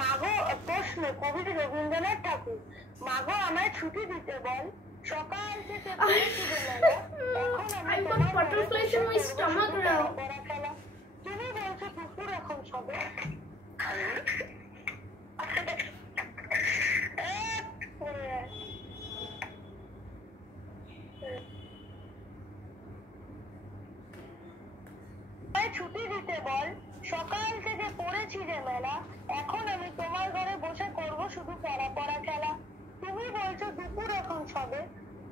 মাগো প্রশ্ন কবি রবীন্দ্রনাথ ঠাকুর। মাগো আমায় ছুটি দিতে বল, সকাল থেকে তুমি বলছো দুপুর এখন সবে। ছুটি দিতে বল, সকাল থেকে পড়েছি যে মেলা, এখন আমি তোমার ঘরে বসে করবো শুধু পড়া পড়া খেলা। তুমি বলছো দুপুর এখন সবে,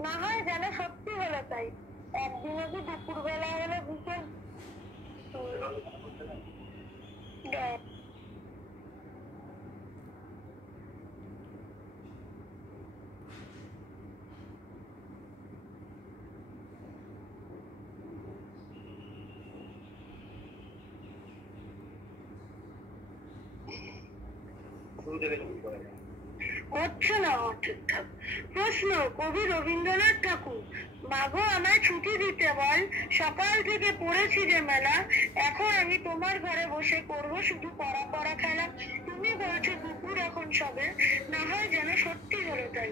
না হয় যেন সত্যি হলো তাই, একদিনও কি দুপুর বেলা হলে বিকেল। হচ্ছে না ঠিকঠাক। প্রশ্ন কবি রবীন্দ্রনাথ ঠাকুর। মাগো আমায় ছুটি দিতে বল, সকাল থেকে পড়েছি যে মেলা, এখন আমি তোমার ঘরে বসে করবো শুধু পড়া পড়া খেলা। তুমি বলছো দুপুর এখন সবে, না হয় যেন সত্যি হলো তাই,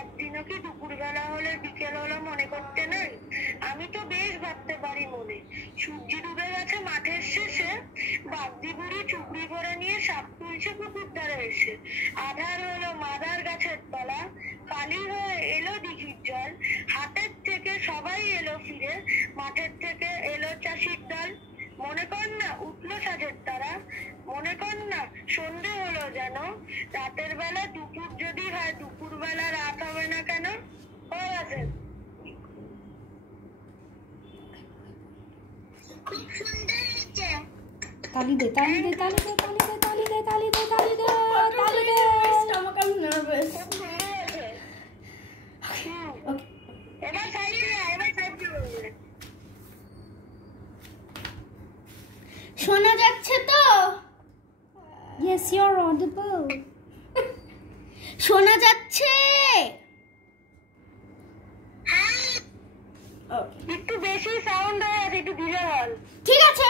একদিনও কি দুপুর বেলা হলে বিকেল হলো মনে করতে নাই। আমি তো বেশ ভাবতে পারি মনে, সূর্য ডুবে গেছে মাঠের শেষে, বাগদি বুড়ি চুপড়ি করে নিয়ে সাপ তুলছে পুকুর ধারে এসে। আধার হলো মাদার গাছের তলা, কালি হয়ে এলো দিঘির জল, হাটের থেকে সবাই এলো ফিরে, মাঠের থেকে এলো চাষির দল। মনে কর না উঠলো সাজের তারা, মনে কর না সন্ধে হলো যেন, রাতের বেলা দুপুর যদি হয় দুপুর বেলা রাত হবে না কেন। হয়ে গেছে। খুব সুন্দর হয়েছে। তালি দে তালি দে তালি দে তালি দে তালি দে তালি দে তালি দে তালি দে। Stomach I nervous. এবার সাইড দিয়ে শোনা যাচ্ছে তো? Yes, you're audible. শোনা যাচ্ছে? একটু বেশি সাউন্ড হয়, একটু ধীরে বল। ঠিক আছে।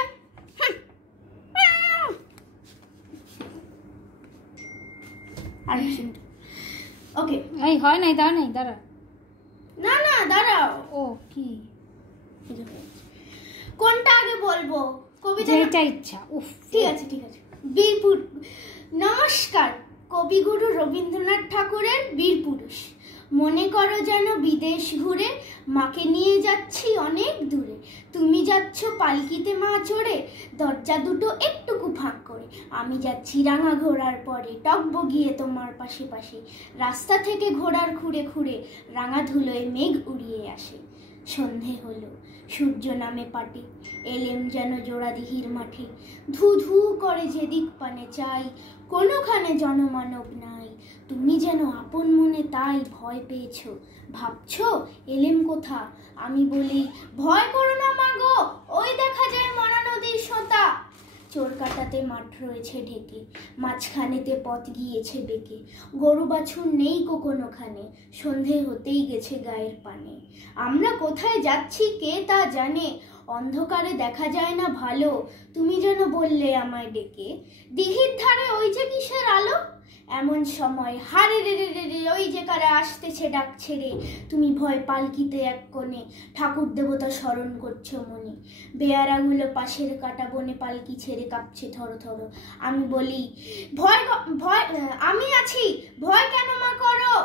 ওকে, এই হয় নাই দাঁড়া। না না দাঁড়াও। ও কি কোনটা আগে বলবো? কবিতা? যেটা ইচ্ছা। উফ, ঠিক আছে। বীরপুর। নমস্কার। কবিগুরু রবীন্দ্রনাথ ঠাকুরের বীরপুরুষ। মনে করো যেন বিদেশ ঘুরে, মাকে নিয়ে যাচ্ছি অনেক দূরে। তুমি যাচ্ছ পালকিতে মা চড়ে, দরজা দুটো একটুকু ফাঁক করে। আমি যাচ্ছি রাঙা ঘোড়ার পরে, টকবগিয়ে তোমার পাশে পাশে। রাস্তা থেকে ঘোড়ার খুঁড়ে খুঁড়ে রাঙা ধুলোয় মেঘ উড়িয়ে আসে। সন্ধে হলো, সূর্য নামে পাটে, এলেম যেন জোড়াদিহির মাঠে। ধু ধু করে যেদিক পানে চাই, কোনোখানে জনমানব নাই। তুমি যেন আপন মনে তাই ভয় পেয়েছ, ভাবছো এলেম কোথা। আমি বলি ভয় করো না মাগো, ওই দেখা যায় মরা নদীর সোঁতা। চোর কাটাতে মাঠ রয়েছে ঢেকে, মাঝখানেতে পথ গিয়েছে বেঁকে। গরু বাছুর নেই কোনোখানে, সন্ধে হতেই গেছে গায়ের পানে। আমরা কোথায় যাচ্ছি কে তা জানে, অন্ধকারে দেখা যায় না ভালো। তুমি যেন বললে আমায় ডেকে, দিঘির ধারে ওই যে কিসের আলো। এমন সময় হারে রে রে রে ওই যে কারা আসতেছে ডাক ছেড়ে। তুমি ভয় পালকিতে এক কোণে, ঠাকুর দেবতা স্মরণ করছো মনে। বেয়ারাগুলো পাশের কাটা বনে পালকি ছেড়ে কাঁপছে থর থর। আমি বলি ভয় ভয় আমি আছি, ভয় কেন মা করো।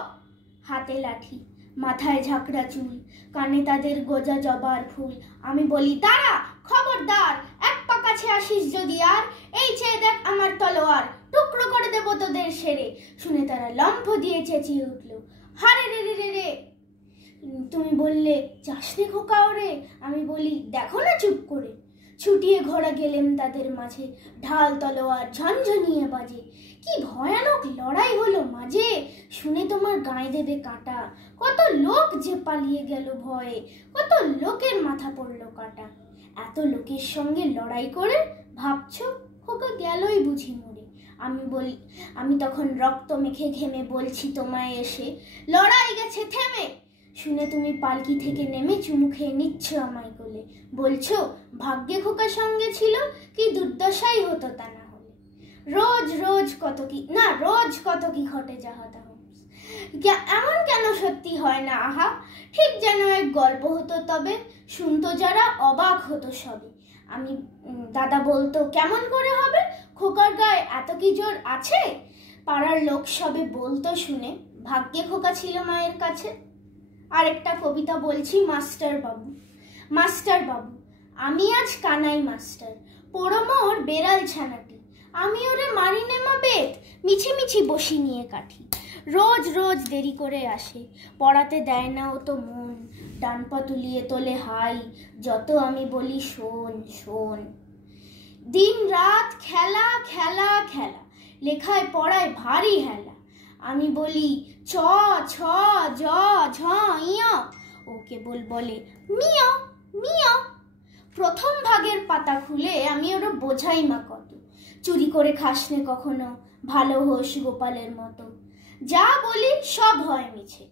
হাতে লাঠি, মাথায় ঝাঁকড়া চুল, কানে তাদের গোজা জবার ফুল। আমি বলি দাঁড়া, খবরদার, এক পা কাছে আসিস যদি আর, এই চেয়ে দেখ আমার তলোয়ার, টুকরো করে দেবো তোদের সেরে। শুনে তারা লম্ফ দিয়ে চেঁচিয়ে উঠলো, হারে রে রে রে রে। তুমি বললে যাসনে খোকা ওরে। আমি বলি দেখো না চুপ করে। ছুটিয়ে ঘোড়া গেলেম তাদের মাঝে, ঢাল তলোয়ার ঝনঝনিয়ে বাজে। কি ভয়ানক লড়াই হলো মাঝে, শুনে তোমার গায়ে দেবে কাটা। কত লোক যে পালিয়ে গেল ভয়ে, কত লোকের মাথা পড়লো কাটা। এত লোকের সঙ্গে লড়াই করে ভাবছো খোকা গেলই বুঝি মরে। আমি তখন রক্ত মেখে ঘেমে বলছি তোমায় এসে, লড়াই গেছে থেমে। শুনে তুমি পালকি থেকে নেমে চুমু খেয়ে নিচ্ছ আমায় কোলে, বলছো ভাগ্যে খোকা সঙ্গে ছিল, কি দুর্দশাই হতো তা না হলে। রোজ রোজ রোজ কত কি ঘটে যাহা তাহা। এমন কেন সত্যি হয় না আহা, ঠিক যেন এক গল্প হতো তবে, শুনতো যারা অবাক হতো সবে। দাদা বলতো কেমন করে হবে, খোকার গায়ে এত কি জোর আছে? পাড়ার লোক সবে বলতো শুনে, ভাগ্যে খোকা ছিল মায়ের কাছে। আরেকটা কবিতা বলছি। মাস্টার বাবু আমি আজ কানাই মাস্টার, পোড়ো মোর বেড়াল ছানাটি, আমি ওরে মারি নে মা বেত, মিছি মিছি বসি নিয়ে কাঠি। রোজ রোজ দেরি করে আসে, পড়াতে দেয় না ও তো মন, ডান পা তুলিয়ে তোলে হাই, যত আমি বলি শোন শোন। দিন রাত খেলা খেলা খেলা, লেখায় পড়ায় ভারী হেলা, আমি বলি চ ছ জ ঝ ইয়, ও কেবল বলে মিয় মিয়। প্রথম ভাগের পাতা খুলে আমি ওর বোঝাই মা কত, চুরি করে খাসনে কখনো, ভালো হোস গোপালের মতো। যা বলি সব হয় মিছে,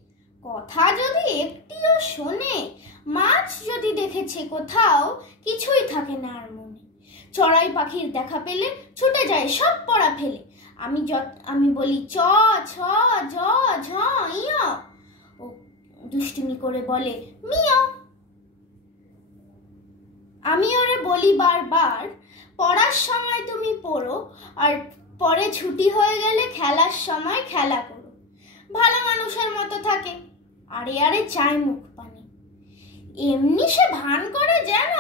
কথা যদি একটিও শোনে, মাছ যদি দেখেছে কোথাও, কিছুই থাকে না আর মনে। চড়াই পাখির দেখা পেলে ছুটে যায় সব পড়া ফেলে, আমি বলি চ ছ জ ঝ ইয়, ও দুষ্টুমি করে বলে মিয়। আমি ওরে বলি বারবার, পড়ার সময় তুমি পড়ো, আর পরে ছুটি হয়ে গেলে খেলার সময় খেলা করো। ভালো মানুষের মতো থাকে, আরে আরে চায় মুখ পানে, এমনি সে ভান করে যেন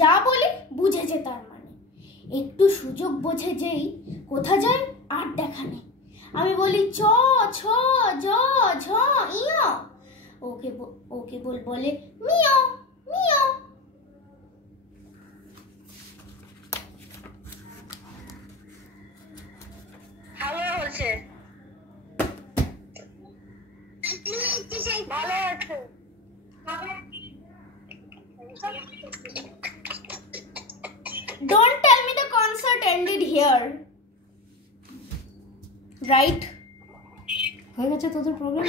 যা বলি বুঝেছে তার মানে। একটু সুযোগ বোঝে যেই কোথা যায় আর দেখা নেই, আমি বলি চ ছ জ ঝ ইয়, ও কেবল বলে মিয় মিয়। হাওয়া হচ্ছে, ভালো আছে। Don't tell me the concert ended here. Right? হয়ে গেছে তোদের প্রোগ্রাম?